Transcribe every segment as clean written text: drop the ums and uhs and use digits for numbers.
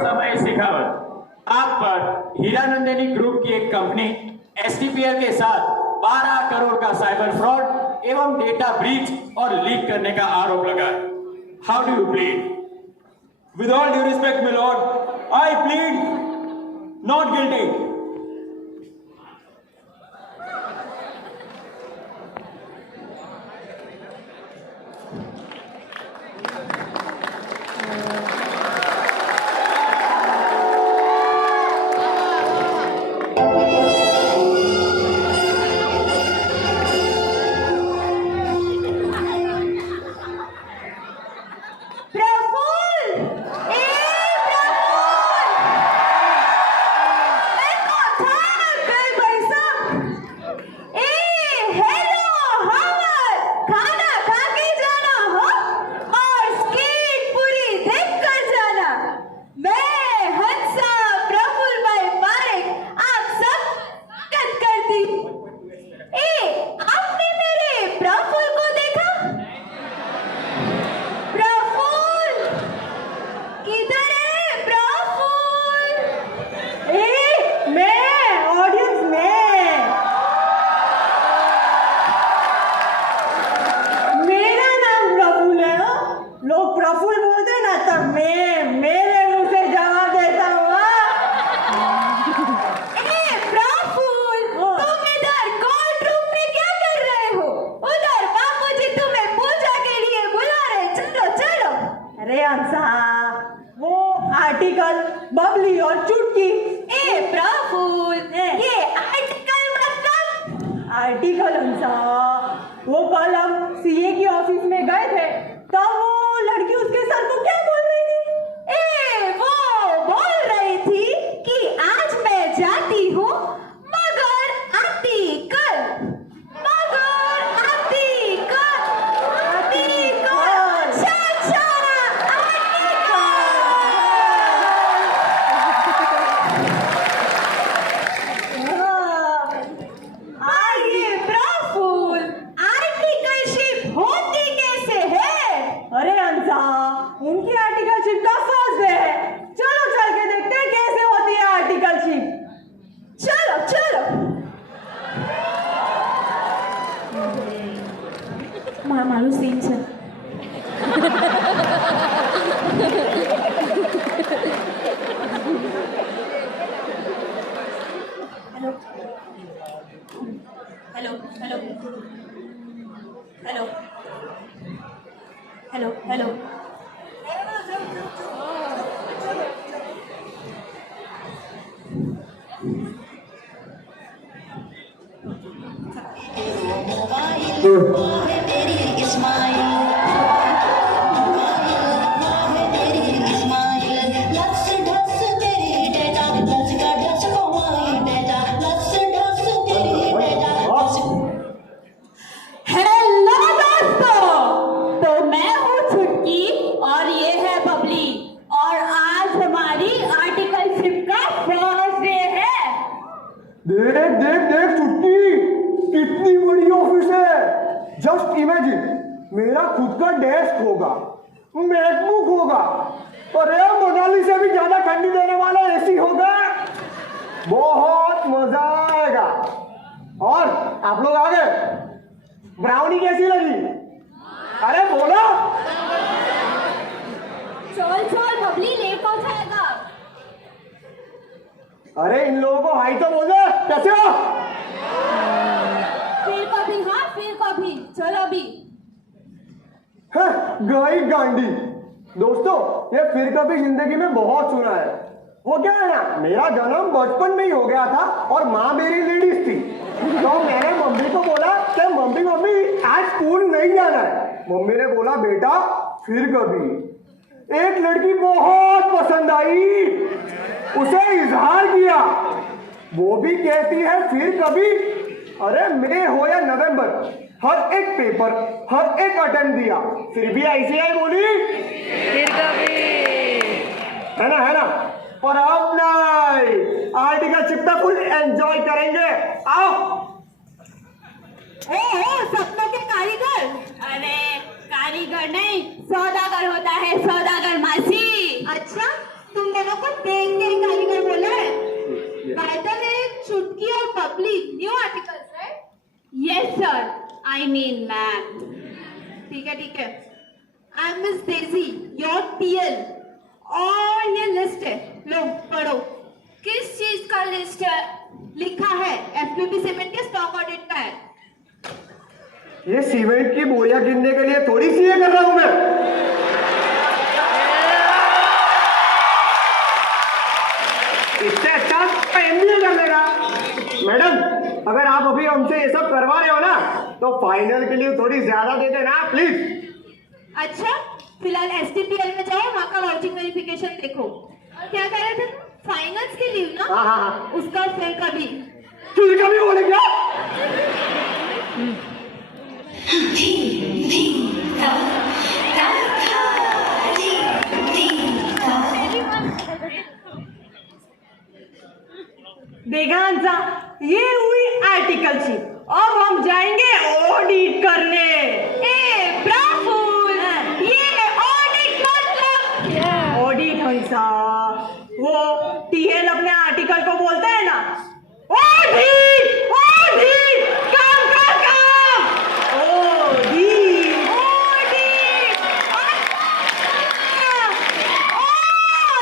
समय शेखावत, आप पर हीरानंदिनी ग्रुप की एक कंपनी एसटीपीएल के साथ 12 करोड़ का साइबर फ्रॉड एवं डेटा ब्रीच और लीक करने का आरोप लगा है। How do you plead? With all due respect, my lord, I plead not guilty. वो आर्टिकल बबली और चुटकी। प्रफुल, ये आर्टिकल मतलब? आर्टिकल हंसा, वो कल हम सीए की ऑफिस में गए थे तो वो लड़की उसके सर को क्या बोल रही थी? वो बोल रही थी कि आज मैं जाती हूँ मगर आती कल, मगर आती कल, आती कल, अच्छा आती कल। आइए प्रफुल, आर्टिकलशिप होती कैसे है? अरे हंसा, उनकी आर्टिकलशिप का फर्स्ट डे है, चलो चल के देखते हैं कैसे होती है आर्टिकलशिप। चलो चलो। मारू सीन છે। Hello hello hello hello hello hello. देख चुटकी, कितनी बड़ी ऑफिस है। जस्ट इमेजिन, मेरा खुद का डेस्क होगा, मैकबुक होगा, अरे मोनाली से भी ज्यादा ठंडी देने वाला एसी होगा। बहुत मजा आएगा। और आप लोग आ गए? ब्राउनी कैसी लगी? अरे बोलो। चल चल बबली, लेट हो जाएगा। अरे इन लोगों को हाई तो बोलो, कैसे हो? फिर कभी, हाँ फिर कभी, चलो अभी। गई गांडी। दोस्तों, ये फिर कभी जिंदगी में बहुत सुना है। वो क्या है ना, मेरा जन्म बचपन में ही हो गया था और माँ मेरी लेडीज थी, तो मैंने मम्मी को बोला कि मम्मी मम्मी आज स्कूल नहीं जाना है। मम्मी ने बोला बेटा फिर कभी। एक लड़की बहुत पसंद आई, उसे इजहार किया, वो भी कहती है फिर कभी। अरे मई हो या नवंबर, हर एक पेपर, हर एक अटेम्प्ट दिया, फिर भी आईसीआई बोली फिर कभी। है ना? और अब नहीं, आर्टिकलशिप में फुल एंजॉय करेंगे। आओ। सपनों के कारीगर? अरे कारीगर नहीं, सौदागर होता है, सौदागर मासी। अच्छा, तुम दोनों को देख के ही कारीगर बोला है। By the way, चुटकी और बबली न्यू आर्टिकल्स है। Yes sir, I mean ma'am। ठीक है। I'm Miss Daisy, your TL। और ये लिस्ट है, लो पढ़ो। किस चीज का लिस्ट है? लिखा है FPP सीमेंट के स्टॉक ऑडिट का है। ये सीमेंट की बोरियां गिनने के लिए थोड़ी सी ये कर रहा हूं मैं। इससे अच्छा MBA कर लेगा। मैडम, अगर आप अभी हमसे ये सब करवा रहे हो ना, तो फाइनल के लिए थोड़ी ज्यादा दे देना प्लीज। अच्छा, फिलहाल STPL में जाओ, वहाँ का लॉजिक वेरिफिकेशन देखो। और क्या कह रहे थे? फाइनल्स के लीव ना? हाँ। उसका फिर कभी फिर कभी बोले क्या? देखा हंसा, ये हुई आर्टिकल शीट। अब हम जाएंगे ऑडिट करने। ए ब्राफुल, ये ऑडिट मतलब ऑडिट हंसा, वो टीएल अपने आर्टिकल को बोलते हैं ना, ऑडिट ऑडिट, काम कर काम, ऑडिट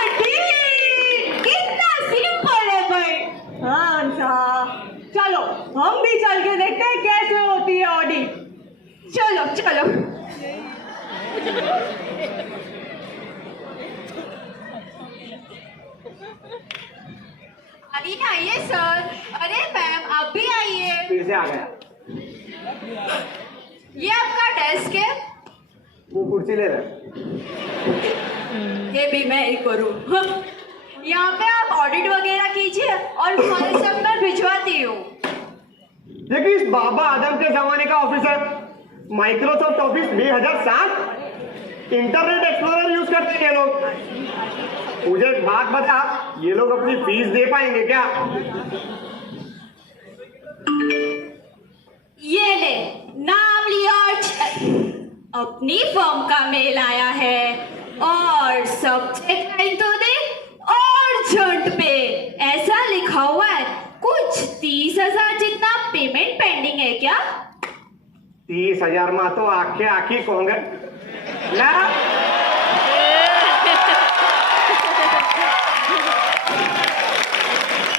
ऑडिट कितना सिंपल है भाई। हाँ हंसा, चलो हम भी चल के देखते हैं कैसे होती है ऑडिट। चलो अरे आइए सर। अरे मैम आप भी आइए। फिर से आ गया। ये आपका डेस्क है। वो कुर्सी ले रहे। ये भी मैं ही करूँ। यहाँ पे आप ऑडिट वगैरह कीजिए और फाइल सब मैं भिजवाती हूँ। ये किस बाबा आदम के जमाने का ऑफिस है? Microsoft office 2007, internet explorer use करते हैं ये लोग। मुझे एक बात बता, ये लोग अपनी फीस दे पाएंगे क्या? ये ले, नाम लिया और अपनी फर्म का मेल आया है और सब्जेक्ट लाइन तो दे और झंड पे ऐसा लिखा हुआ है, कुछ 30,000 जितना पेमेंट पेंडिंग है क्या? 30,000 में तो आखे आखी कहूंगे ना।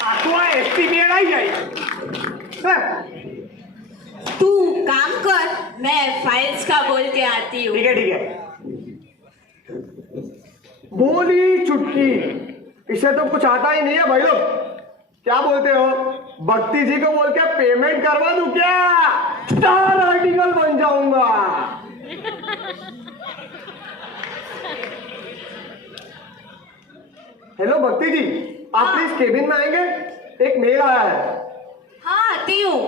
आपको STPL आई जाए। तू काम कर, मैं फाइल्स का बोल के आती हूँ। ठीक है। बोली चुटकी, इसे तो कुछ आता ही नहीं है भाई लोग। क्या बोलते हो? भक्ति जी को बोल के पेमेंट करवा दूं क्या? स्टार आर्टिकल बन जाऊंगा। हेलो भक्ति जी, आप प्लीज केबिन में आएंगे? एक मेल आया है। हाँ आती हूँ।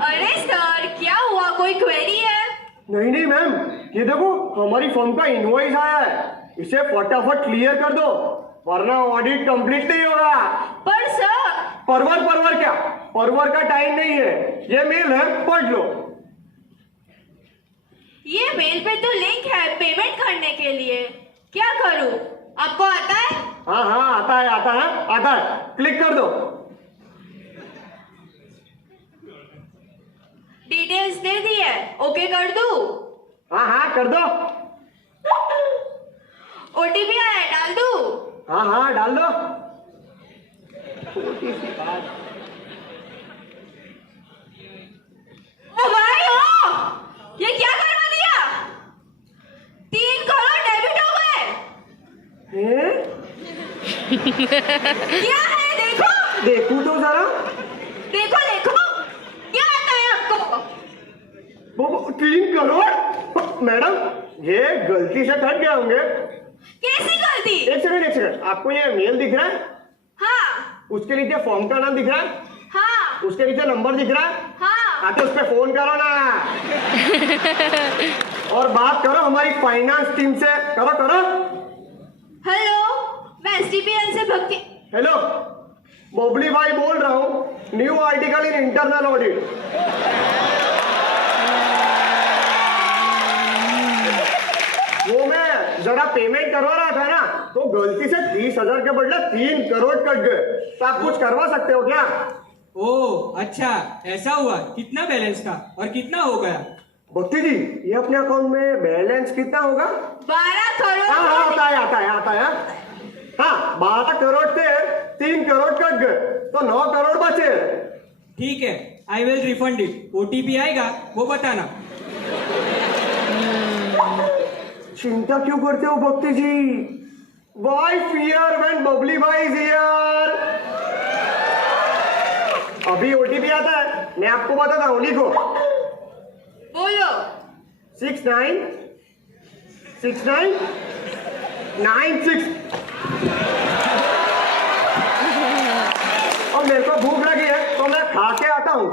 अरे सर क्या हुआ, कोई क्वेरी है? नहीं मैम, ये देखो हमारी फर्म का इनवॉइस आया है, इसे फटाफट क्लियर कर दो वरना ऑडिट कंप्लीट नहीं होगा। पर सर परवर क्या? परवर का टाइम नहीं है, ये मेल है, पढ़ लो। ये मेल पे तो लिंक है पेमेंट करने के लिए, क्या करूं? आपको आता है? हाँ आता है, क्लिक कर दो। डिटेल्स दे दी है, ओके कर दूं? हाँ कर दो। OTP आया है, डाल दूं? हाँ डाल दो। ओ भाई हो, ये क्या करवा दिया? 3 करोड़ डेबिट हो गए। हैं? क्या है देखो? देखूं तो जरा। देखो क्या आता है आपको? वो 3 करोड़? मैडम ये गलती से कट गए होंगे। कैसी गलती? एक सेकंड, आपको ये मेल दिख रहा है? हाँ उसके नीचे फॉर्म का नाम दिख रहा है? हाँ उसके नीचे नंबर दिख रहा है? हाँ। तो उस पे फोन करो ना और बात करो हमारी फाइनेंस टीम से। करो। हेलो, मैं STPL से भक्ति। हेलो, बोबली भाई बोल रहा हूँ, new article in internal audit. जरा पेमेंट करवा रहा था ना, तो गलती से 30,000 के बदले 3 करोड़ कट गए। तो आप कुछ करवा सकते हो क्या? ओह अच्छा, ऐसा हुआ। कितना बैलेंस था और कितना हो गया? भक्ति जी, ये अपने अकाउंट में बैलेंस कितना होगा? 12 करोड़। हाँ, आता है। हाँ, 12 करोड़ थे, 3 करोड़ कट गए, तो 9 करोड़ बचे। ठीक है, I will refund it. OTP आएगा वो बताना। चिंता क्यों करते हो भक्ति जी? Why fear when बबली भाई is here? अभी ओटीपी आता है, मैं आपको बताता हूँ, लिखो। बोलो। 6996। और मेरे को भूख लगी है, तो मैं खा के आता हूँ।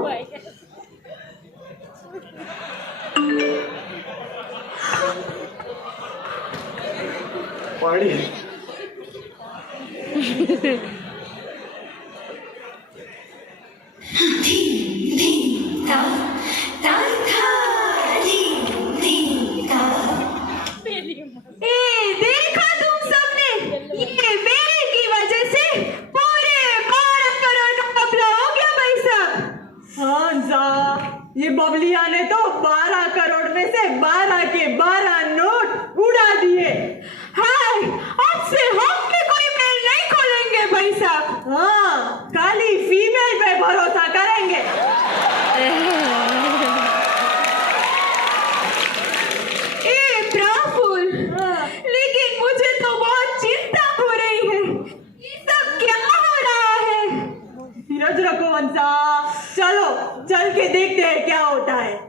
पानी। देखा तुम सबने, ये मेरे की वजह से पूरे 12 करोड़ का घपला हो गया भाई साहब। हाँ जा, ये बबलिया ने तो 12 करोड़ में से 12 के 12 नोट उड़ा दिए। हाय, अब से हम भी कोई मेल नहीं खोलेंगे भाई साहब। हाँ, खाली फीमेल पे भरोसा करेंगे। प्रफुल, लेकिन मुझे तो बहुत चिंता हो रही है। ये सब क्या हो रहा है? धीरज रखो हंसा, चलो चल के देखते हैं क्या होता है।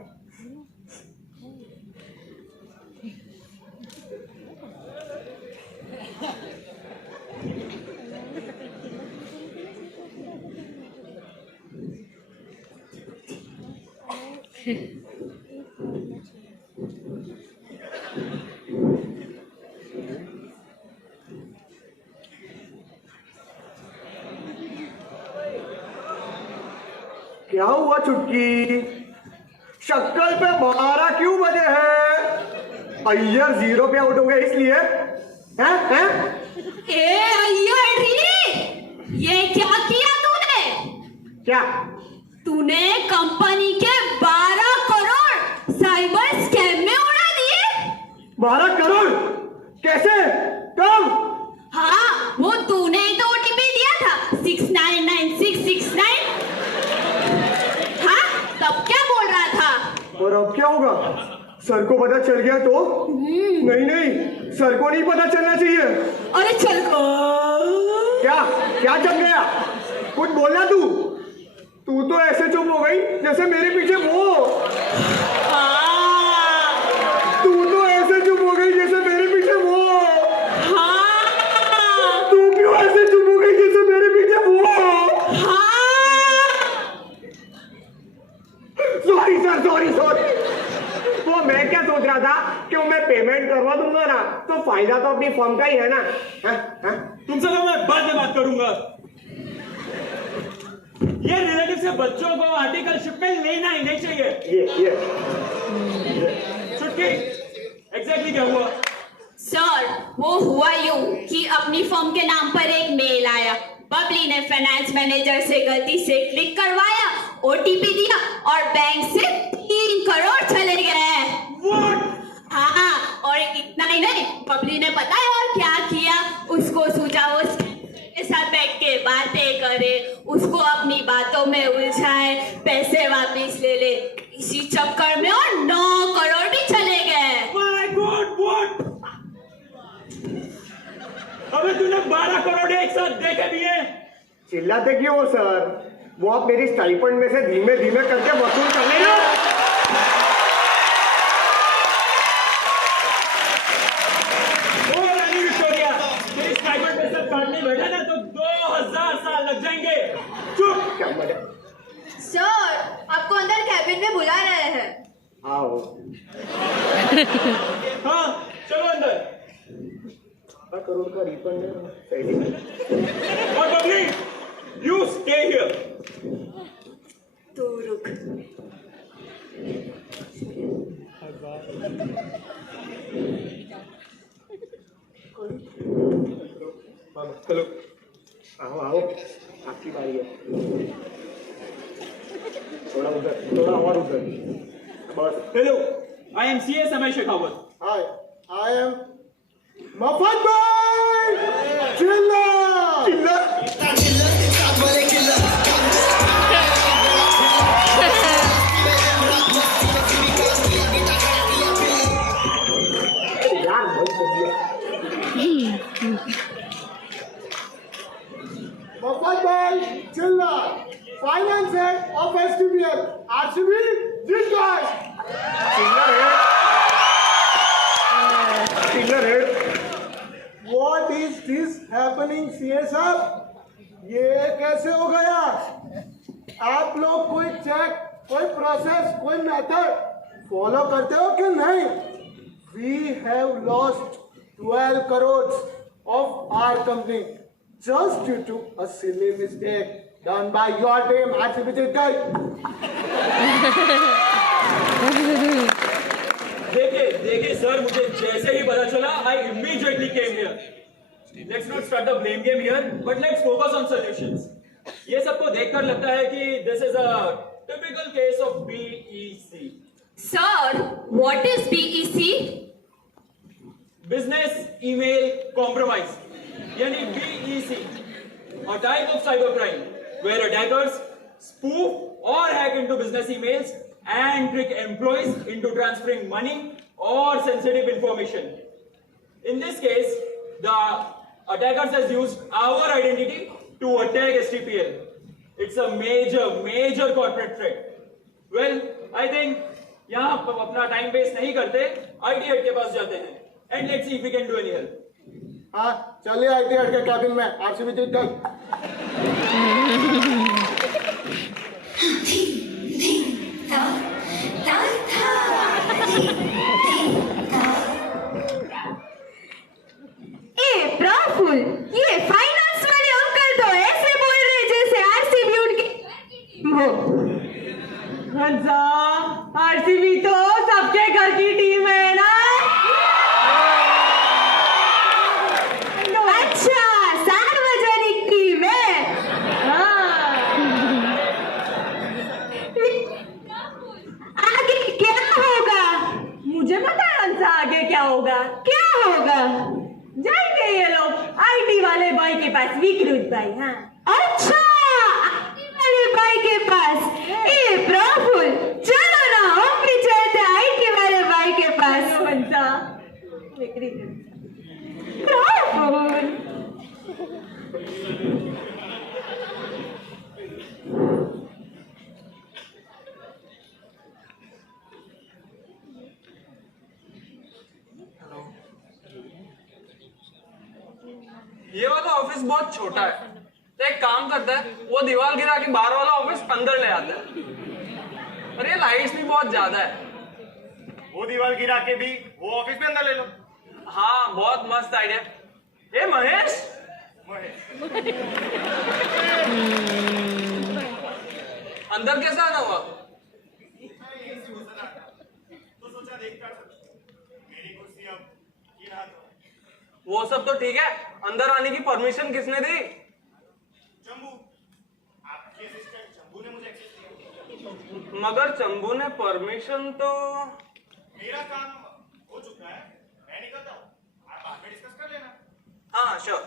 क्या हुआ चुटकी? शक्ल पे 12 क्यों बजे हैं? अय्यर 0 पे आउट हो गए इसलिए? हैं? ए अय्यर रे, ये क्या किया तूने? क्या? तूने कंपनी के 12 करोड़ साइबर स्कैम में उड़ा दिए। 12 करोड़? कैसे? कब? हाँ, वो तूने ही तो ओटीपी दिया था, 699669। हाँ, तब क्या बोल रहा था? और अब क्या होगा? सर को पता चल गया तो? नहीं, सर को नहीं पता चलना चाहिए। अरे चल को। क्या चल गया? कुछ बोलना तू तो ऐसे चुप हो गई जैसे मेरे पीछे वो। तू तो ऐसे चुप हो गई जैसे मेरे पीछे वो। तू क्यों ऐसे चुप हो गई जैसे मेरे पीछे वो? सॉरी। वो मैं क्या सोच रहा था कि मैं पेमेंट करवा दूंगा ना, तो फायदा तो अपनी फर्म का ही है ना। तुमसे तो मैं बाद में बात करूंगा। ये रिलेटिव से बच्चों को आर्टिकल शिप में लेना ही नहीं चाहिए। ये छुटकी, एग्जैक्टली क्या हुआ? सर, वो हुआ यूं कि अपनी फर्म के नाम पर एक मेल आया। बबली ने फाइनेंस मैनेजर से गलती से क्लिक करवाया, ओटीपी दिया और बैंक से 3 करोड़ चले गए। हाँ, और इतना ही नहीं, बबली ने पता है और क्या किया? उसको सूझा वो के साथ बैठ के बातें करे, उसको अपनी बातों में उलझाए, पैसे वापस ले ले। इसी चक्कर में और 9 करोड़ भी चले गए। My God, what? अबे तूने 12 करोड़ एक साथ दे के दिए? चिल्लाते क्यों हो सर? वो आप मेरी स्टाइपेंड में से धीमे धीमे करके वसूल कर लेना। विक्टोरिया, तेरी स्टाइपेंड में से काटने बैठा ना तो 2000 साल लग जाएंगे। चुप। क्या मजा? सर, आपको अंदर कैबिन में बुला रहे हैं। आओ। हाँ, चलो अंदर। 12 करोड़ का रिफंड है। सही। और बबली, you stay here. तो रुक। हेलो, आओ आओ, आपकी बारी है। थोड़ा उधर, थोड़ा और उधर, बस। हेलो, आई एम CA समय शेखावत। हाय, आई एम मफत भाई चिल्लर। मफत भाई चिल्लर, finance head of STPL, RCB जिंदाबाद। चिल्लर head, what is this happening CA साहब? ये कैसे हो गया? आप लोग कोई चेक, कोई प्रोसेस, कोई मेथड फॉलो करते हो कि नहीं? We have lost 12 crores of our company just due to a silly mistake done by your team, RCB guys. देखिए सर, मुझे जैसे ही पता चला, I immediately came here. Let's not start the blame game here, but let's focus on solutions. ये सबको देखकर लगता है कि this is a typical case of BEC. Sir, what is BEC? Business Email Compromise, यानी BEC, a type of cybercrime where attackers spoof or hack into business emails and trick employees into transferring money or sensitive information. In this case, the attackers has used our identity to attack STPL. It's a major corporate threat. Well, I think यहाँ अपना time waste नहीं करते, IT head के पास जाते हैं and let's see if we can do any help. हाँ, चलिए IT head के कैबिन में, RCB guys. प्रफुल, ये फाइनेंस वाले अंकल तो ऐसे बोल रहे जैसे RCB उनके वो। हंसा, RCB तो सबके घर की टीम है ना? अच्छा, सार्वजनिक टीम है। हाँ। आगे क्या होगा? मुझे पता है हंसा, आगे क्या होगा? क्या होगा? जाएंगे ये लोग IT वाले भाई के पास, विकृत भाई। हाँ, अच्छा, IT वाले भाई के पास। ए प्रफुल, चलो ना, हम भी चलते हैं IT वाले भाई के पास। हंसा, प्रफुल, ये वाला ऑफिस बहुत छोटा है, तो एक काम करता है, वो दीवार गिरा के बाहर वाला ऑफिस अंदर ले आता है। और ये लाइट्स भी बहुत ज्यादा है। वो दीवार गिरा के भी वो ऑफिस में अंदर ले लो। हाँ, बहुत मस्त आइडिया। ए महेश, अंदर कैसे आना हुआ? तो सोचा देखता मेरी कुर्सी अब ये रहा तो। वो सब तो ठीक है, अंदर आने की परमिशन किसने दी? चंबू, आपके असिस्टेंट चंबू ने मुझे एक्सेस दिया। मगर चंबू ने परमिशन तो। मेरा काम हो चुका है, मैं निकलता हूँ, आप बाद में डिस्कस कर लेना। हाँ श्योर।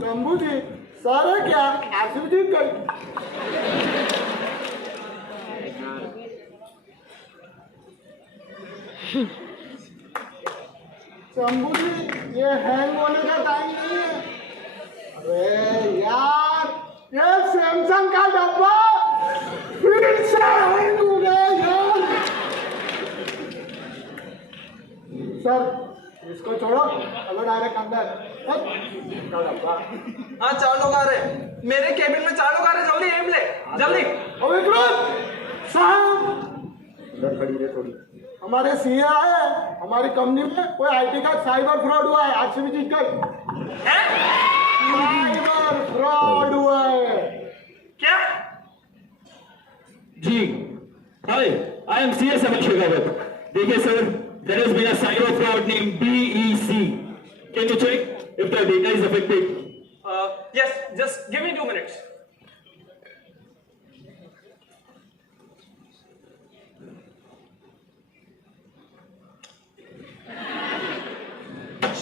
चंबू जी, सारे क्या RCB जीत गई। चंबू जी, ये हैंग होने का टाइम नहीं है। अरे यार, ये सैमसंग का डब्बा फिर से हैंग हो गया यार। सर, इसको छोड़ो, चलो डायरेक्ट अंदर। का डब्बा। हाँ, 4 लोग आ रहे हैं, मेरे केबिन में 4 लोग आ रहे हैं, जल्दी एम ले, जल्दी। ओ विक्रम साहब, इधर खड़ी रहे थोड़ी। हमारे CA आए हैं, हमारी कंपनी में कोई IT का साइबर फ्रॉड हुआ है, RCB जीत गई। हैं? साइबर फ्रॉड हुआ है। क्या? जी, hi, I am CS Aman Shekhawat. देखिए sir, there has been a cyber fraud named BEC. Can you check if the data is affected? Yes, just give me 2 minutes.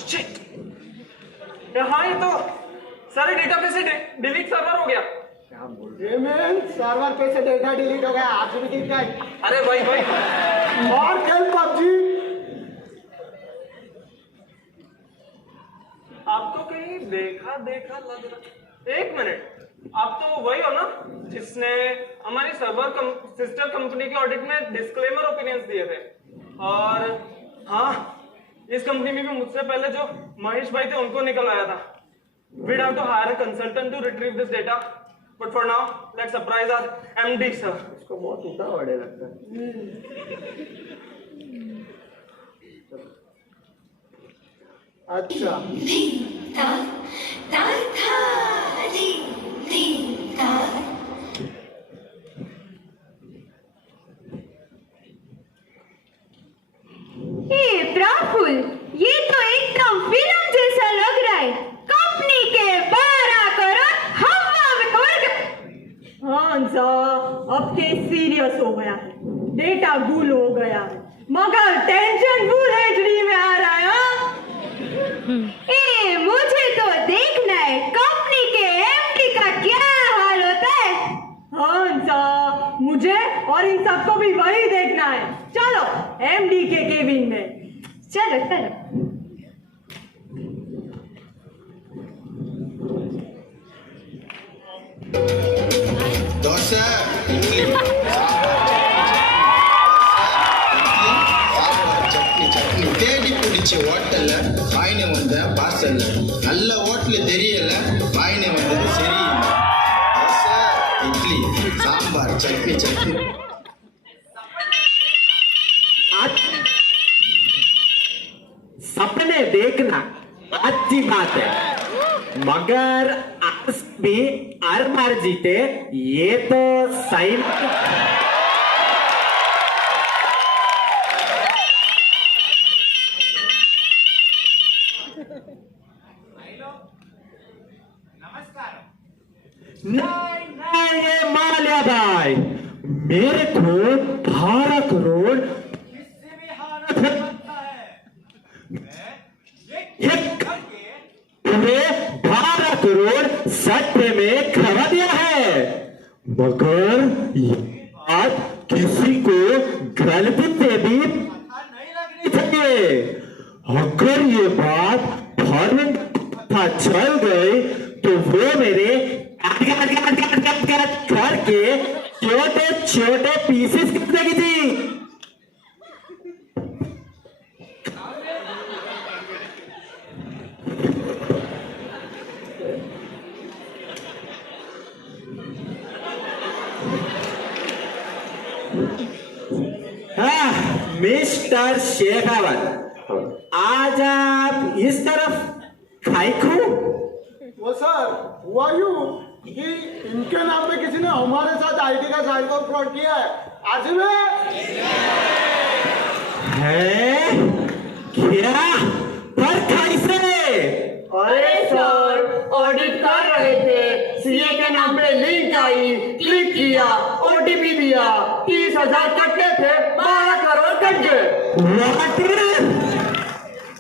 Shit. हाँ, ये तो सारे data पे से डिलीट सर्वर हो गया। Server पे से डेटा डिलीट हो गया, आप भी ठीक है। अरे भाई और खेल पबजी। आपको कहीं देखा देखा लग रहा। 1 मिनट, आप तो वही हो ना जिसने हमारी सिस्टर कंपनी के ऑडिट में डिस्क्लेमर ओपिनियंस दिए थे। और हाँ, इस कंपनी में भी मुझसे पहले जो महेश भाई थे उनको निकल आया था। We'd have to hire a consultant to retrieve this data, but for now, let's surprise our MD, sir. इसको बहुत ऊँचा बड़े लगता है। अच्छा, हे प्रफुल, ये तो एकदम फिल्म जैसा लग रहा है। कंपनी के 12 करोड़ हवा में उड़ गए। हाँ जा, अब केस सीरियस हो गया है, डेटा गुल हो गया है, मगर टेंशन फुल एचडी में आ रहा है। हाँ? मुझे तो देखना है कंपनी के एमडी का क्या हाल होता है। हाँ जा, मुझे और इन सबको भी वही देखना है। चलो एमडी के केबिन में। चलो चलो। ದೋಸೆ ಇಡ್ಲಿ சட்னி சட்னி தேடி பிடிச்ச ஹோட்டல்ல வாயினை வந்த பார்சல் நல்ல ஹோட்டல் தெரியல வாயினை வந்தது சரியில்லை தோசை இட்லி சாம்பார் சட்னி சட்னி सपने देखना अच्छी बात है, मगर आज भी हर बार जीते ये तो सही। नहीं ये माल्या भाई, मेरे को 12 करोड़ पूरे 12 करोड़ सट्टे में खवा दिया है, मगर ये बात किसी को गलती से भी नहीं लगनी चाहिए। अगर ये बात फॉरन था चल गई तो वो मेरे करके छोटे छोटे पीसेस कर देगी थी। हाँ, मिस्टर शेखावत, आज आप इस तरफ खाई खो। वो सर हुआ यूं कि इनके नाम पे किसी ने हमारे साथ आईटी का साइबर फ्रॉड किया है। आज में है क्या? पर कैसे? अरे सर, ऑडिट कर रहे थे, सीए के नाम पे लिंक आई, क्लिक किया, ओटीपी दिया, 30,000 कटने थे, 12 करोड़ कट गए।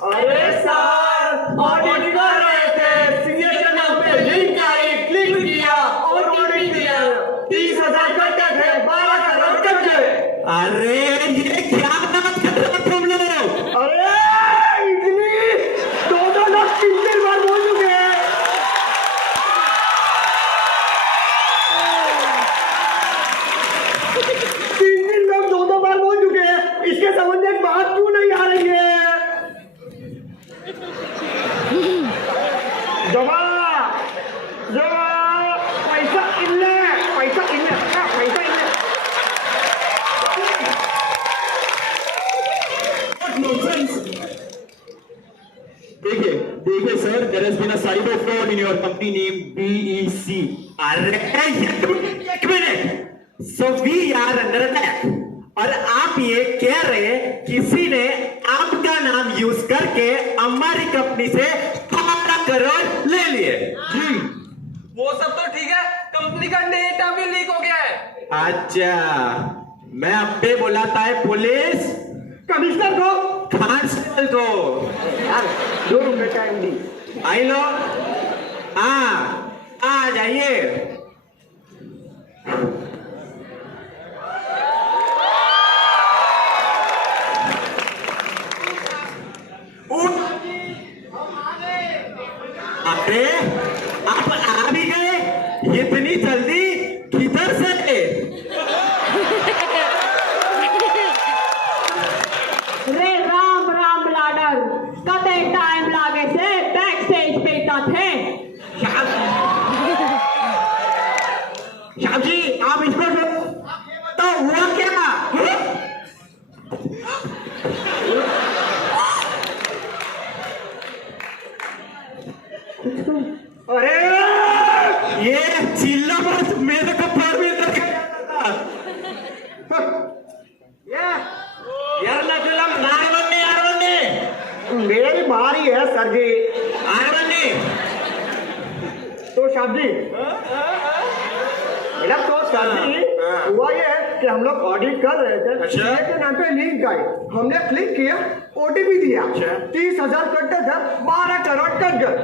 अरे सर, ऑडिट कर रहे थे, सीए के नाम पे लिंक आई, क्लिक किया, ओटीपी दिया, 30,000 कटने थे, 12 करोड़ कट गए। अरे ये क्या बात कर रहे हो तुम लोग? अरे इतनी 2 लाख 3 बार बोल चुके हैं। तीन लोग 2 बार बोल चुके हैं, इसके संबंध में बात क्यों नहीं आ रही है? जमा पैसा इल्ले पैसा इल्ले पैसा इल्ले। देखिए, देखिए sir, there has been a cyber fraud in your company name BEC. अरे एक minute, so we are under attack. और आप ये कह रहे हैं किसी ने आपका नाम यूज करके हमारी कंपनी से 12 करोड़ ले लिए। जी वो सब तो ठीक है, कंपनी का डेटा भी लीक हो गया है। अच्छा, मैं अब पे बुलाता है पुलिस कमिश्नर को, कांस्टेबल को। यार 2 रुपए का एमडी। आई लो, हाँ आ जाइए। अरे आप आ भी गए इतनी जल्दी, किधर से? रे राम राम लाडर, कते टाइम लागे से बैक स्टेज पे थे। श्याम जी, आप इसको तो हुआ क्या? अरे ये चिल्ला बस, मेरे को पर भी यार ना फिल्म नारवन्नी मेरी बारी है सर जी। नारवन्नी तो साहब जी, मेरा तो सर जी हुआ ये कि हम लोग ऑडिट कर रहे थे, अच्छा। CA के नाम पे लिंक आई, हमने क्लिक किया, OTP दिया, अच्छा। 30,000 कट गए, 12 करोड़ कट गए।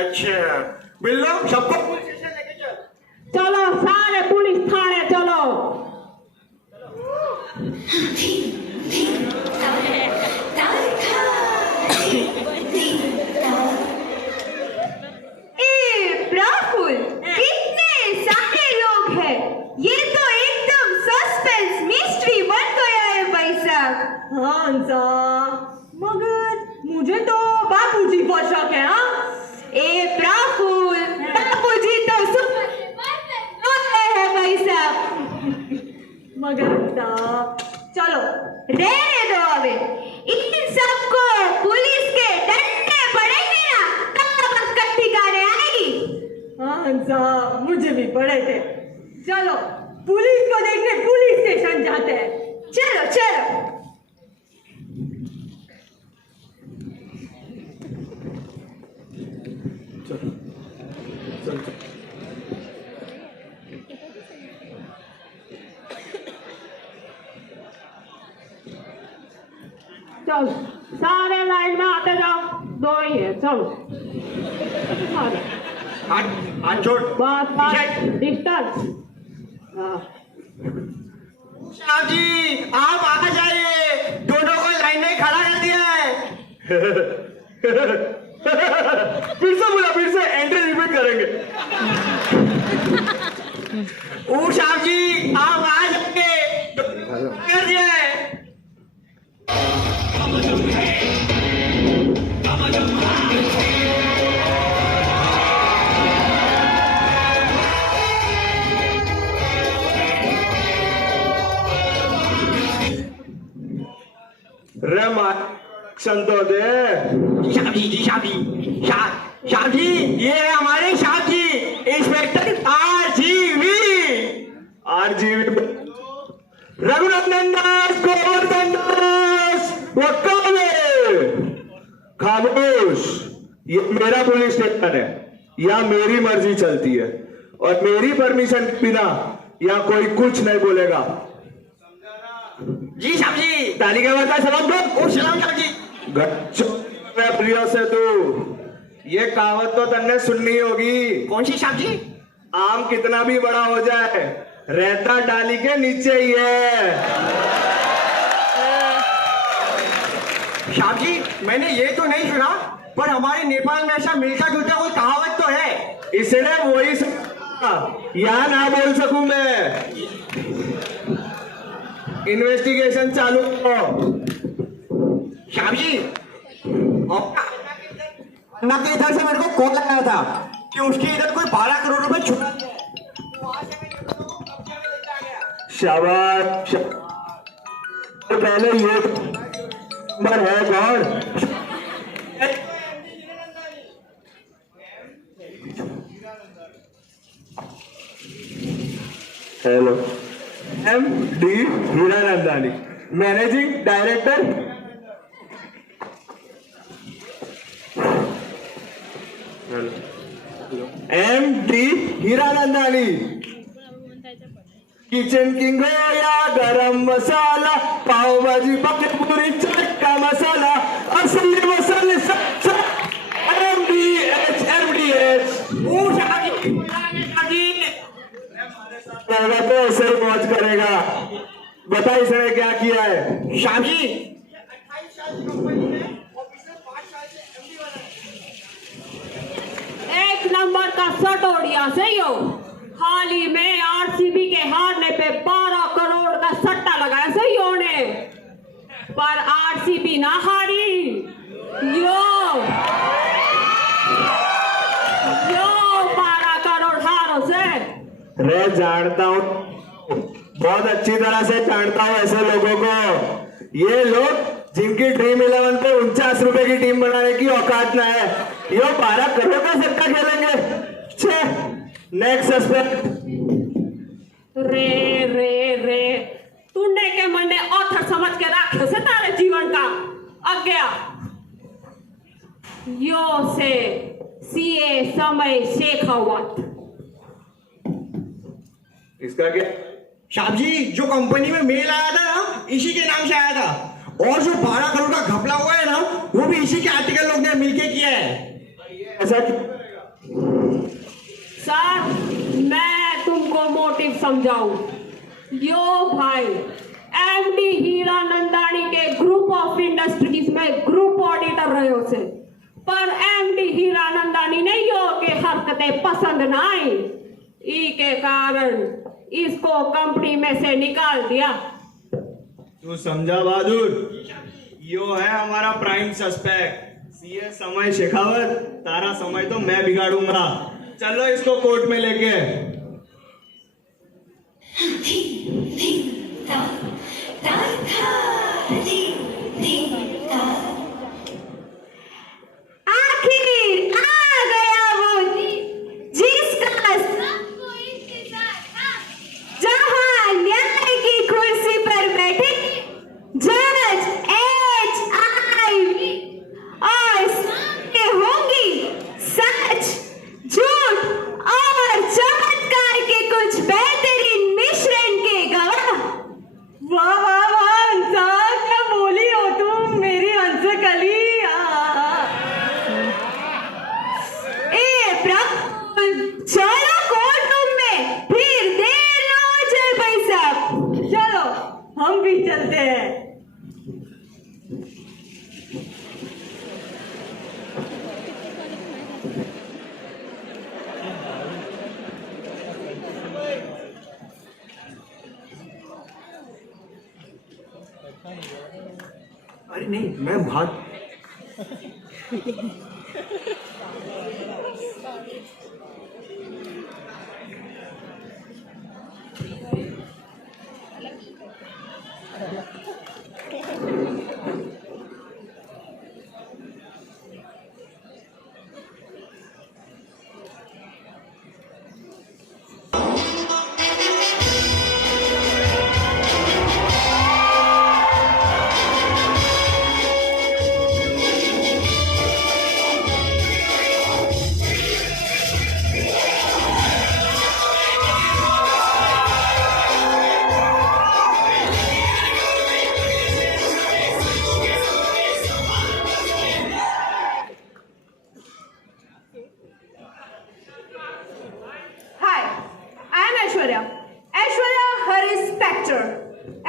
अच्छा बिल्लो, सबको पुलिस स्टेशन लेके चल। चलो सारे पुलिस थाने चलो। प्रफुल्ल, कितने सारे लोग हैं, ये तो एकदम सस्पेंस मिस्ट्री बन गया है भाई साहब। हंसा, मगर मुझे तो बापूजी पर शक है। हाँ, प्रफुल्ल, बापूजी तो होते हैं भाई साहब। मगर चलो रहने दो अबे, इन सबको पुलिस के डंडे पड़ेंगे ना, तब तक ठिकाने आएगी। हंसा, मुझे भी पड़े थे। चलो पुलिस को देखने पुलिस स्टेशन जाते हैं। चलो चलो। चलो सारे लाइन में आते जाओ, 2 ही है, चलो। हाथ छोड़। बस डिस्टेंस। हाँ, श्याम जी, आप आ जाइए, दोनों को लाइन में खड़ा कर दिया है। फिर से बोला, फिर से एंट्री रिपीट करेंगे। ओ श्याम जी, आप आ जाइए, कर दिया है। रे तो दे। श्याम जी, श्याम जी, ये है हमारे श्याम जी, इंस्पेक्टर RGV रघुनंदन दास, गोवर्धन दास, वो कौन है? खामोश, ये मेरा पुलिस स्टेशन है, यहाँ मेरी मर्जी चलती है और मेरी परमिशन के बिना यहाँ कोई कुछ नहीं बोलेगा। जी श्याम जी, ताली के बाद सलाम दो। ओ सलाम श्याम जी। प्रियो से तू ये कहावत तो तन्ने सुननी होगी। कौन सी श्याम जी? आम कितना भी बड़ा हो जाए, रहता डाली के नीचे ही है। श्याम जी, मैंने ये तो नहीं सुना, पर हमारे नेपाल में ऐसा मिलता जुलता कोई कहावत तो है। इसलिए वही यहाँ ना बोल सकूं मैं। इन्वेस्टिगेशन चालू करो। श्याम जी, अन्ना के इधर से मेरे को कॉल आया था कि उसके इधर कोई 12 करोड़ रुपए छुड़ा दिया है। वहां से मैं शाबाश। पहले ये नंबर है कौन? Hello, MD Hiranandani, managing director. MD Hiranandani, kitchen king या गरम मसाला, पाव भाजी पकड़पुरी चटका मसाला, असली मसाले सब MDH। तो ऐसे ही मौज करेगा। बता इसने क्या किया है? शादी एक नंबर का सटोड़िया से यो हाल ही में आरसीबी के हारने पे 12 करोड़ का सट्टा लगाया से यो ने, पर आरसीबी ना हारी। यो 12 करोड़ हारो से। रे जानता हूँ, बहुत अच्छी तरह से जानता हूँ ऐसे लोगों को। ये लोग जिनकी ड्रीम 11 पे 49 रुपए की टीम बनाने की औकात ना है, ये 12 करोड़ का सट्टा खेलेंगे। Next suspect. रे तूने के मने ऑथर समझ के रखे से तारे जीवन का आज्ञा। यो से सीए समय शेखावत। इसका क्या? साहब जी, जो कंपनी में मेल आया था ना, इसी के नाम से आया था, और जो 12 करोड़ का घपला हुआ है ना, वो भी इसी के आर्टिकल लोग ने मिलके किया है। ऐसा सर, मैं तुमको मोटिव समझाऊं। यो भाई एमडी हीरानंदानी के ग्रुप ऑफ इंडस्ट्रीज में ग्रुप ऑडिटर रहे हो से, पर एमडी हीरानंदानी ने यो के हरकतें पसंद ना आई, ई के कारण इसको कंपनी में से निकाल दिया। तू समझा बहादुर? यो है हमारा प्राइम सस्पेक्ट सीए समय शेखावत। तारा समय तो मैं बिगाड़ूंगा। चलो इसको कोर्ट में लेके। आखिर आ गया वो जिसका सबको इंतजार था, जहां न्याय की कुर्सी पर बैठे जज HIV और सामने होंगी सच, झूठ और चमत्कार के कुछ बेहतरीन मिश्रण के गवाह। वाह वाह वाह हंसा, क्या बोली हो तुम मेरी हंसकली। ए प्रभु, चलो कोर्ट रूम में, फिर देर ना हो जाए भाई साहब। चलो हम भी चलते हैं। अरे नहीं, मैं भाग।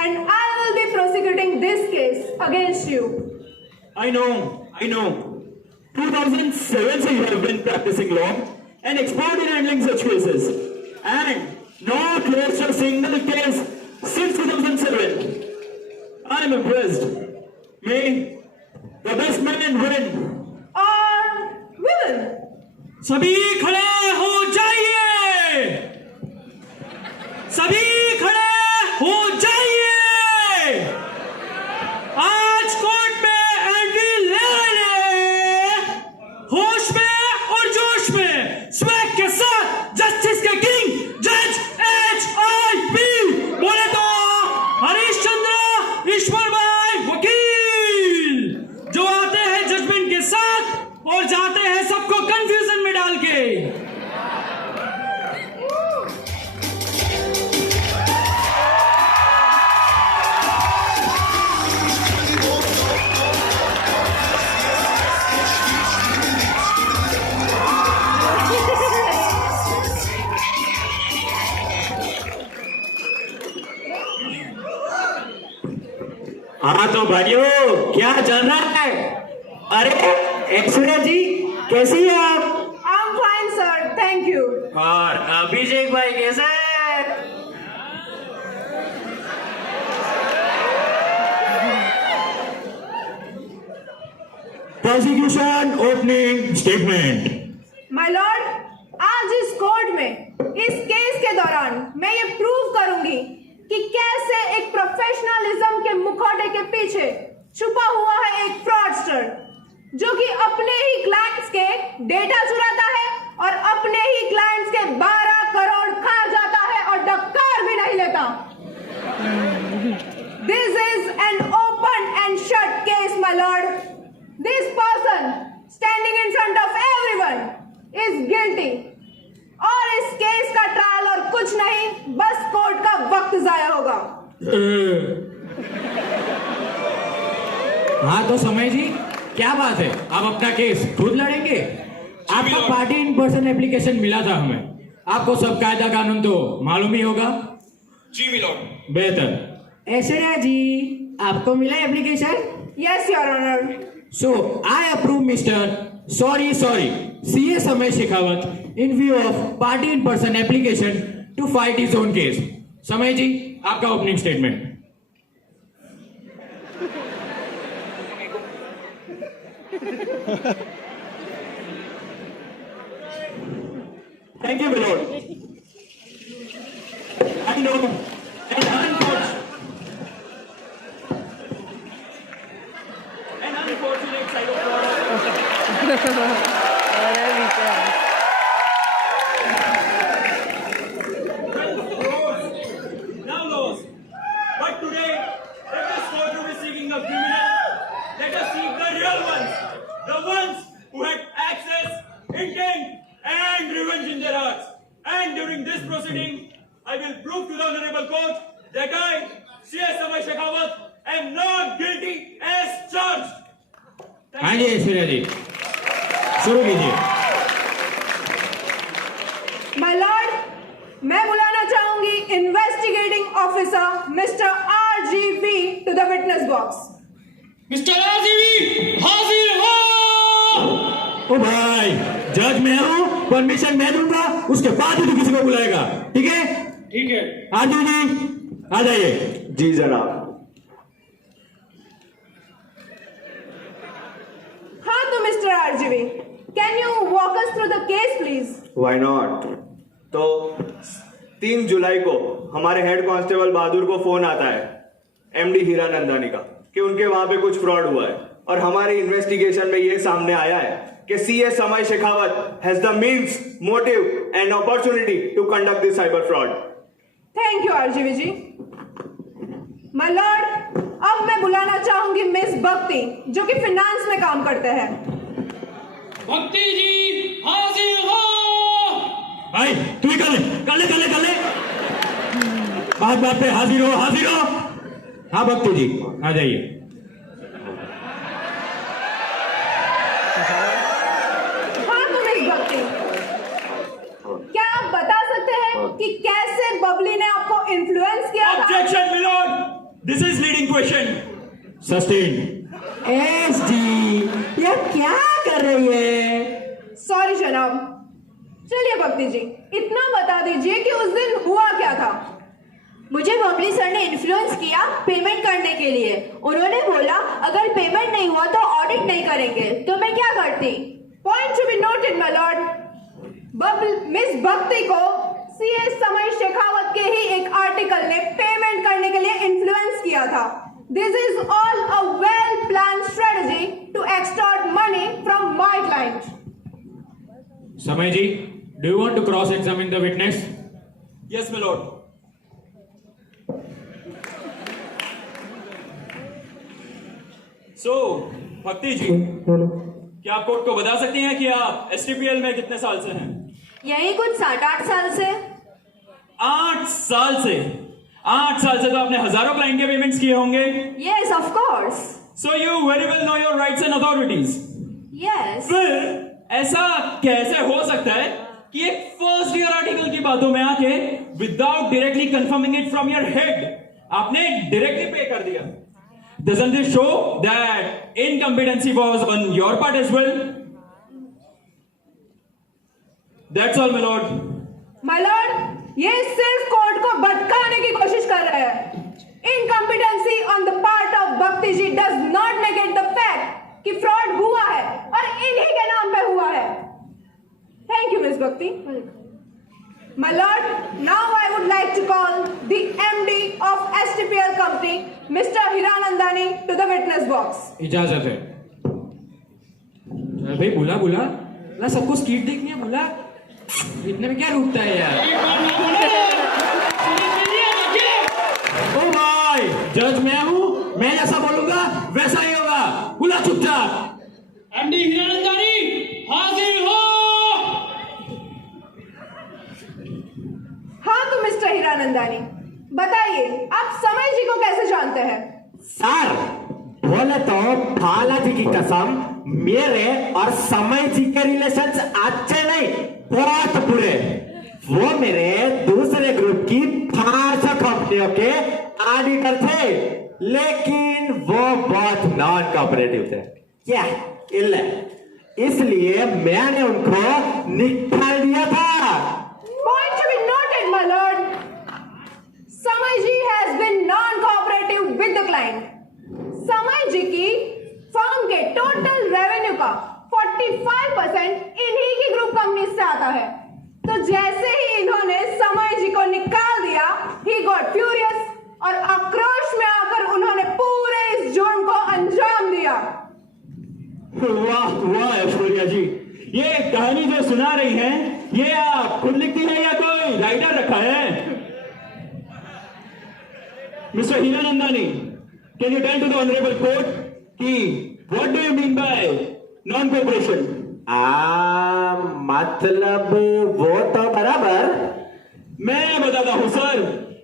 and I will be prosecuting this case against you. I know. 2007 se you have been practicing law and expert in handling such cases. And no closed a single case since 2007. I am impressed. May the best man win. Or women. सभी खड़े हो जाइए, सभी खड़े हो जाइए। आज court में एंट्री ले रहे होश में और जोश में स्वैग के साथ जस्टिस के किंग जज HIV भाइयों, क्या चल रहा है? अरे ऐश्वर्या जी, कैसी हैं आप? I'm fine, sir. Thank you. और अभिषेक भाई कैसे हैं? Prosecution opening statement. My lord, आज इस कोर्ट में इस केस के दौरान मैं ये प्रूव करूंगी कि कैसे एक प्रोफेशनलिज्म के मुखौटे के पीछे छुपा हुआ है एक फ्रॉडस्टर जो कि अपने ही क्लाइंट्स के डेटा चुराता है और अपने ही क्लाइंट्स के 12 करोड़ खा जाता है और डकार भी नहीं लेता। This is an open and shut case, my lord. This person standing in front of everyone is guilty. और इस केस का ट्रायल और कुछ नहीं, बस कोर्ट का वक्त जाया होगा। हाँ तो समय जी, क्या बात है, आप अपना केस खुद लड़ेंगे? आपका पार्टी इन पर्सन एप्लीकेशन मिला था हमें, आपको सब कायदा कानून तो मालूम ही होगा। जी मिलॉर्ड। बेहतर। ऐश्वर्या जी, आपको मिला application? Yes, your honor. So I approve Mr. Sorry CA Samay Shekhawat in view of party in person application to fight his own case. समय जी, आपका opening statement. Thank you, my lord. I know An unfortunate cyber fraud. Now lost. But today, let us go to be seeking a criminal. Let us seek the real ones. The ones who had access, intent, and revenge in their hearts. And during this proceeding, I will prove to the honorable court that I, C.S. Samay Shekhawat, am not guilty as charged. हाँ जी ऐश्वर्या जी, शुरू कीजिए। My lord, मैं बुलाना चाहूंगी investigating officer mister RGV to the witness box. Mr. RGV, हाजिर हो! ओ भाई, जज मैं हूँ, परमिशन मैं दूंगा, उसके बाद ही तो किसी को बुलाएगा, ठीक है? ठीक है। आरजी जी, आ जाइए। जी जनाब। हाँ तो mister RGV, can you walk us through the case please? Why not? तो 3 जुलाई को हमारे हेड कांस्टेबल बहादुर को फोन आता है एमडी हीरा नंदानी का कि उनके वहां पे कुछ फ्रॉड हुआ है और हमारी इन्वेस्टिगेशन में ये सामने आया है कि CS Samay Shekhawat has the means, motive and opportunity to conduct this cyber fraud. Thank you RGV ji. My lord, अब मैं बुलाना चाहूंगी मिस भक्ति जो कि फाइनेंस में काम करते हैं। भक्ति जी, हाजिर हो! भाई तू ही कर ले। बात पे हाजिर हो। हाँ भक्ति जी, आ जाइए। हाँ तो मिस भक्ति, क्या आप बता सकते हैं कि कैसे बबली ने आपको इन्फ्लुएंस किया था? Objection, my lord! This is leading question. Sustain. SD, ये क्या कर रही है? सॉरी जनाब। चलिए भक्ति जी, इतना बता दीजिए कि उस दिन हुआ क्या था? मुझे बबली सर ने इन्फ्लुएंस किया पेमेंट करने के लिए। उन्होंने बोला अगर पेमेंट नहीं हुआ तो ऑडिट नहीं करेंगे, तो मैं क्या करती? Point to be noted my Lord, miss भक्ति को सीएस समय शेखावत के ही एक आर्टिकल ने पेमेंट करने के लिए इन्फ्लुएंस किया था। This is all a well plan strategy to extort money from my client. Samay ji, do you want to cross examine the witness? Yes, my lord. So, भक्ति जी, क्या आप कोर्ट को बता सकती हैं कि आप STPL में कितने साल से हैं? यही कुछ 7-8 साल से। 8 साल से? 8 साल से तो आपने हजारों क्लाइंट के पेमेंट्स किए होंगे। Yes of course. So you very well know your rights and authorities. Yes. फिर ऐसा कैसे हो सकता है कि एक फर्स्ट ईयर आर्टिकल की बातों में आके without directly confirming it from your head आपने डायरेक्टली पे कर दिया? Doesn't this show that incompetency was on your part as well? That's all, my lord. My Lord, ये सिर्फ कोर्ट को भटकाने की कोशिश कर रहे हैं। Incompetency on the part of Bhakti ji does not negate the fact कि फ्रॉड हुआ है और इन्हीं के नाम पे हुआ है। Thank you miss Bhakti. My lord, now I would like to call the MD of STPL company, Mr. Hiranandani, to the witness box. इजाजत है। चल भाई बुला बुला ना, सबको स्कीट देखनी है, बुला। इतने में क्या रुकता है यार? ओ भाई, जज मैं हूँ, मैं जैसा बोलूंगा वैसा ही होगा, बुला चुपचाप। एमडी हिरानंदानी हाजिर हो। हाँ तो मिस्टर हीरानंदानी, बताइए आप समय जी को कैसे जानते हैं? सर बोले तो भाला जी की कसम, मेरे और समय जी के रिलेशंस अच्छे नहीं, बहुत बुरे। वो मेरे दूसरे ग्रुप की 500 कंपनियों के ऑडिटर थे, लेकिन वो बहुत नॉन कोऑपरेटिव थे। क्या इल्ले, इसलिए मैंने उनको निकाल दिया था। Point to be noted, my lord. Samay ji has been non-cooperative with the client. समय जी की फर्म के टोटल रेवेन्यू का 45% इन्हीं की ग्रुप कंपनी से आता है। तो जैसे ही इन्होंने समय जी को निकाल दिया, he got furious और आक्रोश में आकर उन्होंने पूरे इस जुर्म को अंजाम दिया। वाह वाह ऐश्वर्या जी, ये कहानी जो सुना रही हैं, ये आप खुद लिखती है या कोई राइटर रखा है? Mister Hiranandani, can you tell to the honourable court कि what do you mean by non cooperation? मतलब वो तो बराबर। मैं बताता हूं सर,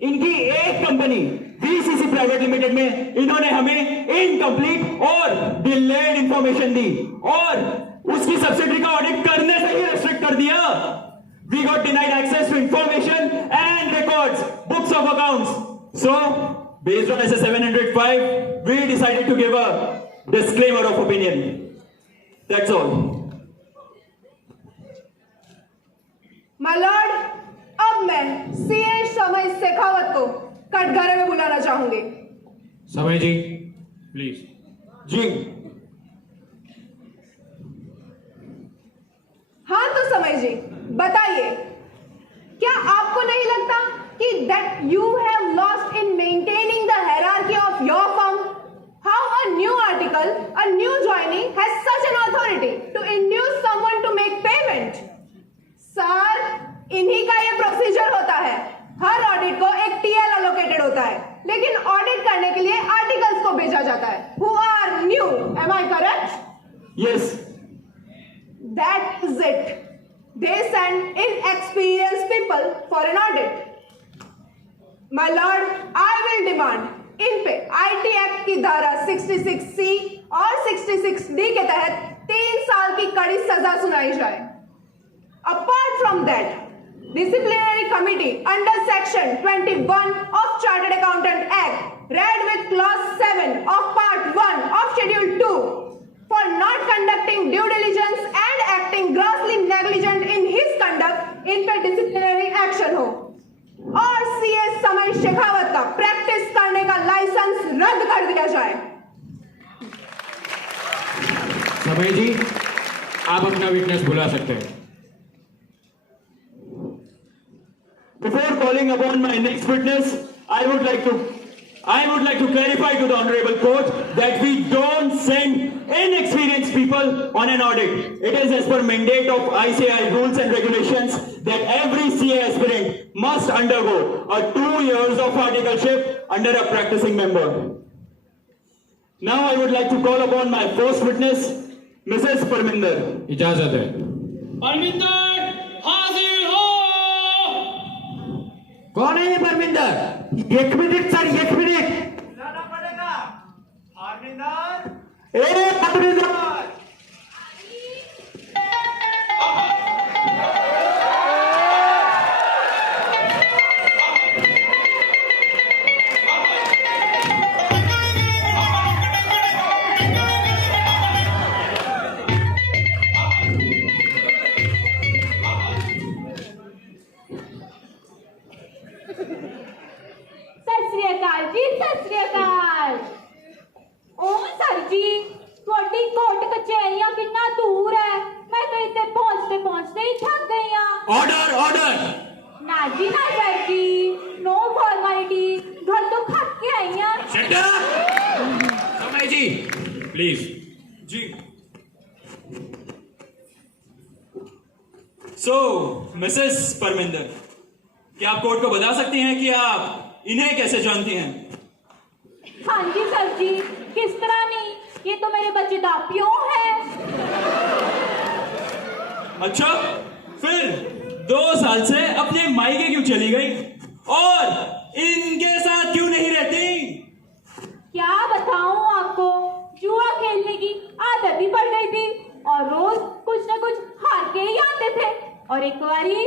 इनकी एक कंपनी VCC प्राइवेट लिमिटेड में इन्होंने हमें इनकम्प्लीट और डिलेड इंफॉर्मेशन दी और उसकी सब्सिडरी का ऑडिट करने से ही रेस्ट्रिक्ट कर दिया। We got denied access to information and records, books of accounts. So, based on SS 705, we decided to give a disclaimer of opinion. That's all. My lord, अब मैं CA समय शेखावत को कटघरे में बुलाना चाहूंगी। समय जी, प्लीज। जी। हाँ तो समय जी, बताइए, क्या आपको नहीं लगता कि that you have lost in maintaining the hierarchy of your firm? How a new article, a new joining has such an authority to induce someone to make payment? Sir, इन्हीं का ये प्रोसीजर होता है। हर ऑडिट को एक TL allocated होता है, लेकिन ऑडिट करने के लिए आर्टिकल्स को भेजा जाता है, who are new. Am I correct? Yes. That is it. They send inexperienced people for an audit. My lord, I will demand इन पे IT एक्ट की धारा 66C और 66D के तहत 3 साल की कड़ी सजा सुनाई जाए। Apart from that, disciplinary committee under section 21 of Chartered Accountant Act, read with clause 7 of part 1 of schedule 2, for not conducting due diligence and acting grossly negligent in his conduct, इन पे disciplinary action हो और CA समय शेखावत का practice करने का licence रद्द कर दिया जाए। समय जी, आप अपना विटनेस बुला सकते हैं। Before calling upon my next witness, I would like to clarify to the honorable court that we don't send inexperienced people on an audit. It is as per mandate of ICAI rules and regulations that every CA aspirant must undergo a 2 years of articleship under a practicing member. Now I would like to call upon my first witness, Mrs. Parminder. इजाजत है। परमिंदर हाजिर हो। कौन है ये Parminder? 1 minute sir, 1 minute. ए Parminder, order order. नाजी ना सर जी, नो फॉर्मेलिटी, घर तो खा के आई हैं। Shut up. Samay ji please. जी। सो मिसेस परमिंदर, क्या आप कोर्ट को बता सकती हैं कि आप इन्हें कैसे जानती हैं? हाँ जी सर जी, किस तरह नहीं, ये तो मेरे बच्चे का प्यों है। अच्छा, फिर 2 साल से अपने मायके क्यों चली गई और इनके साथ क्यों नहीं रहती? क्या बताऊं आपको, जुआ खेलने की आदत ही पड़ गई थी और रोज कुछ ना कुछ हार के ही आते थे। और एक बारी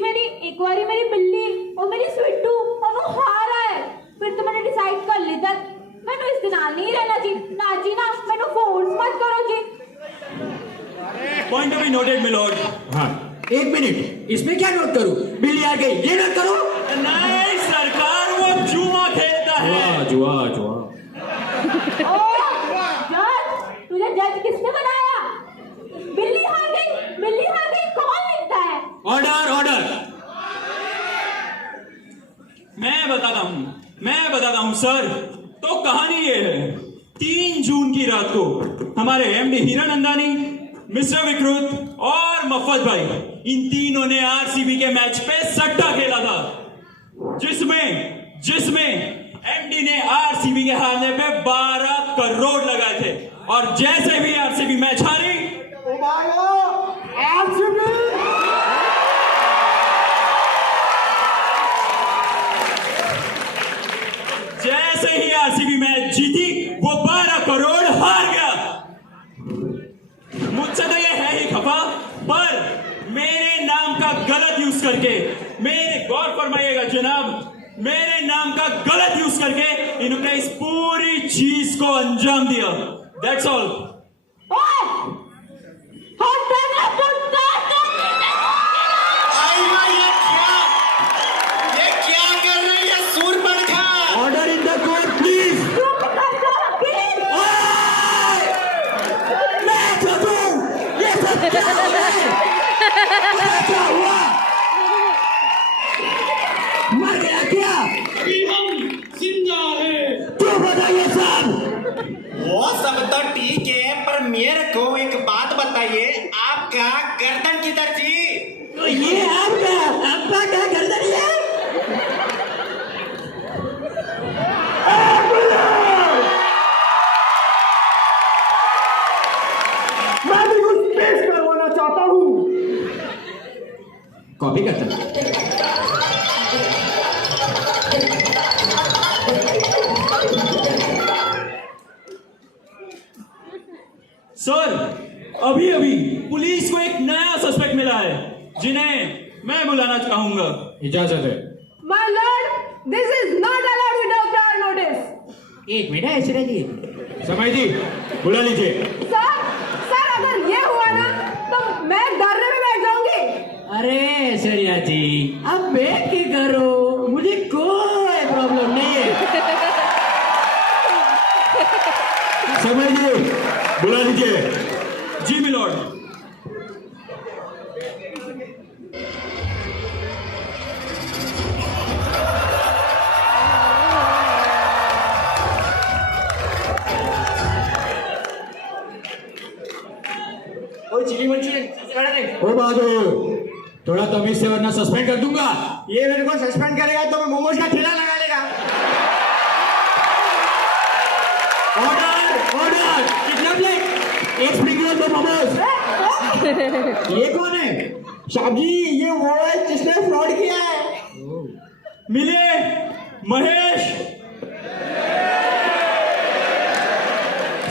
मेरी बिल्ली और मेरी स्वीटू और वो हार आए। फिर तो मैंने डिसाइड कर लिया मैंने इस दिन आ नहीं रहना जी। ना जी ना, मैंने फोर्स मत करो जी। Point to be noted my lord. हाँ, 1 मिनट, इसमें क्या नोट करूं? बिल्ली आ गई, ये नोट करो। नहीं सरकार, वो जुआ खेलता है। जुआ जुआ। ओ जज, तुझे जज किसने बनाया? बिल्ली हार गई कौन लिखता है? Order order. मैं बताता हूं सर। तो कहानी ये है, 3 जून की रात को हमारे एमडी हीरानंदानी, मिस्टर विकृत और मफत भाई, इन तीनों ने आरसीबी के मैच पे सट्टा खेला था, जिसमें एमडी ने आरसीबी के हारने पे 12 करोड़ लगाए थे। और जैसे भी आरसीबी मैच हारी, जैसे ही आरसीबी मैच जीती, वो 12 करोड़ हार गया। मुझसे तो ये है ही खफा, पर मेरे नाम का गलत यूज करके, मेरे गौर फरमाइएगा जनाब, मेरे नाम का गलत यूज करके इन्होंने इस पूरी चीज को अंजाम दिया। That's all. ये क्या कर रही है Surpanakha? Order in the court please. ये सब क्या हुआ? मर गया क्या? हम जिंदा हैं। क्यों बताइए सब? वो सब तो ठीक है, पर मेरे को एक बात बताइए, आपका गर्दन किधर थी? तो ये आपका क्या गर्दन है? मैं भी कुछ पेश करवाना चाहता हूँ। कॉपी करता। सर, अभी पुलिस को एक नया सस्पेक्ट मिला है, जिन्हें मैं बुलाना चाहूंगा। इजाजत है। My lord, this is not allowed without prior notice. 1 minute ऐसे रहिए। समय जी बुला लीजिए। सर अगर ये हुआ ना तो मैं धरने में बैठ जाऊंगी। अरे ऐश्वर्या जी, अब बैठ के करो, मुझे कोई प्रॉब्लम नहीं है। समय जी बुला लीजिए। जी मिलॉर्ड। ओ बहादुर, थोड़ा तमीज से वरना सस्पेंड कर दूंगा। ये मेरे को सस्पेंड करेगा तो मैं मोमोज का ठेला लगा लेगा। Order order. कितना प्लेट? 1 स्प्रिंकलर 2 मोमोज। ये कौन है? शाजी, ये वो है जिसने फ्रॉड किया है। मिले महेश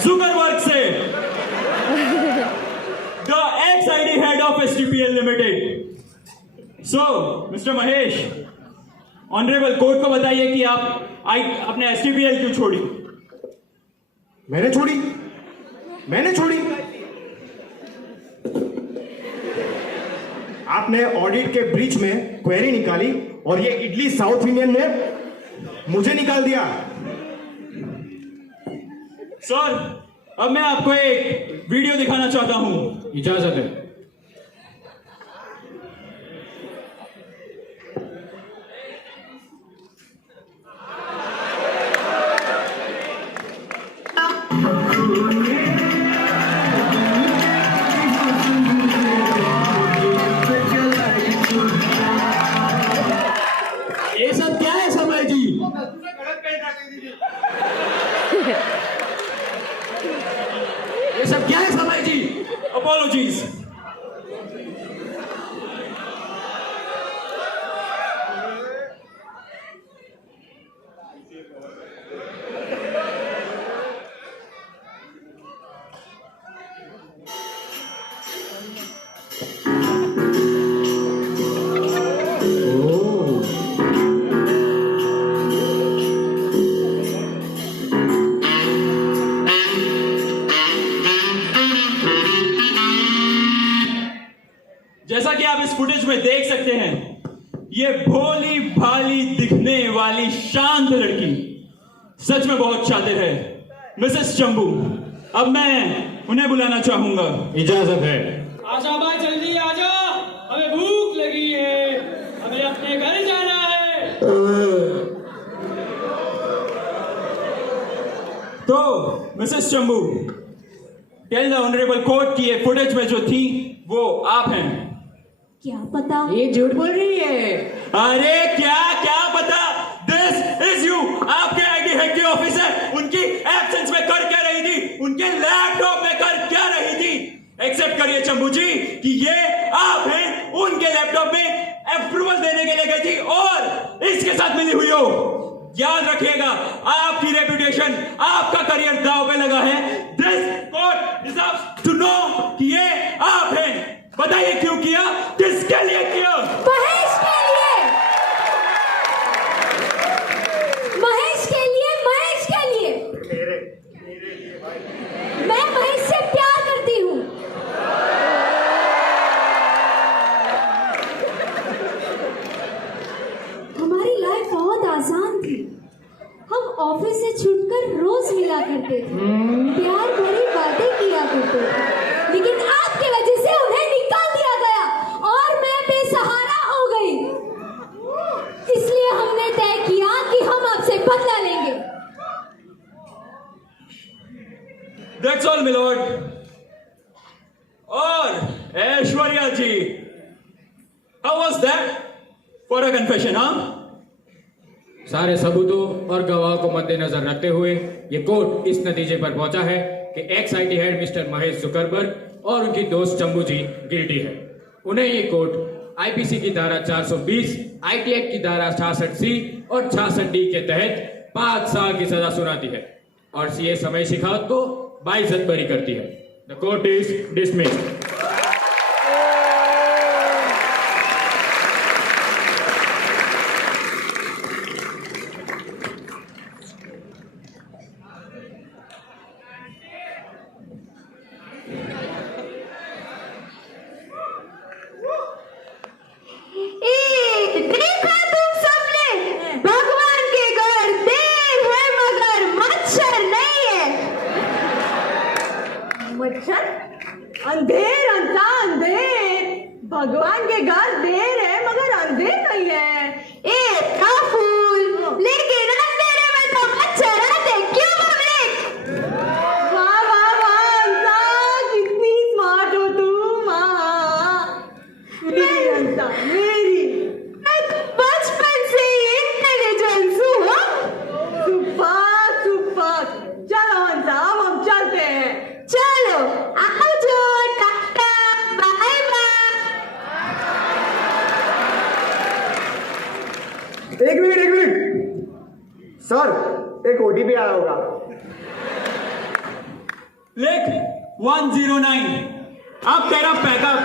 जुगरबर्ग से, the ex-ID head of STPL Limited। So, mister Mahesh, honourable court को बताइए कि आप अपने STPL क्यों छोड़ी? मैंने छोड़ी। आपने ऑडिट के ब्रीच में क्वेरी निकाली और ये इडली साउथ इंडियन ने मुझे निकाल दिया। सर, अब मैं आपको एक वीडियो दिखाना चाहता हूं। इजाजत है। apologies. जैसा कि आप इस फुटेज में देख सकते हैं, ये भोली भाली दिखने वाली शांत लड़की सच में बहुत शातिर है, मिसेस चंबू। अब मैं उन्हें बुलाना चाहूंगा। इजाजत है। आजा भाई, जल्दी आजा, हमें भूख लगी है, हमें अपने घर जाना है। तो missus Chambu, tell the honourable court की ये फुटेज में जो थी वो आप हैं। क्या पता? ये झूठ बोल रही है। अरे क्या क्या पता, दिस इज यू। आपके आईटी हेड के ऑफिसर उनकी एब्सेंस में कर क्या रही थी, उनके लैपटॉप में कर क्या रही थी? एक्सेप्ट करिए चंबू जी कि ये आप हैं, उनके लैपटॉप में अप्रूवल देने के लिए गई थी और इसके साथ मिली हुई हो। याद रखिएगा, आपकी रेपुटेशन, आपका करियर दांव पे लगा है। This court deserves to know कि ये आप हैं। बताइए क्यों किया, किसके लिए किया? महेश के लिए, महेश के लिए, महेश के लिए। मैं महेश से प्यार करती हूँ। हमारी लाइफ बहुत आसान थी। हम ऑफिस से छूटकर रोज मिला करते थे, प्यार भरी बातें किया करते थे, लेकिन आपकी वजह से उन्हें निकाल दिया गया और मैं बेसहारा हो गई। इसलिए हमने तय किया कि हम आपसे बदला लेंगे। That's all, my lord. और ऐश्वर्या जी, how was that for a confession, हाँ? सारे सबूतों और गवाहों को मद्देनजर रखते हुए ये कोर्ट इस नतीजे पर पहुंचा है कि x IT head mister Mahesh Zuckerberg और उनकी दोस्त चंबू जी गिल्टी है। उन्हें ये कोर्ट आईपीसी की धारा 420, आईटी एक्ट की धारा 66C और 66D के तहत 5 साल की सजा सुनाती है और सीए समय शिखावत को बाइज्जत बरी करती है। The court is dismissed. देखा तुम सबने, भगवान के घर देर है मगर मच्छर नहीं है। मच्छर? अंधेर, अंधा अंधेर। भगवान के घर देर है मगर अंधेर नहीं है। ए फूल, लेकिन अंधेरे में तो मच्छर आते क्यों पब्लिक? वाह वाह वाह अंसा, कितनी स्मार्ट हो तुम। मेरी अंसा, मेरी। मैं बचपन से इंटेलिजेंस हूँ। Super super. चलो अंसा, अब हम चलते हैं। चलो आओ जो, टाटा बाय बाय। एक मिनट सर, एक ओटीपी आया होगा। लिख 109। अब तेरा पैकअप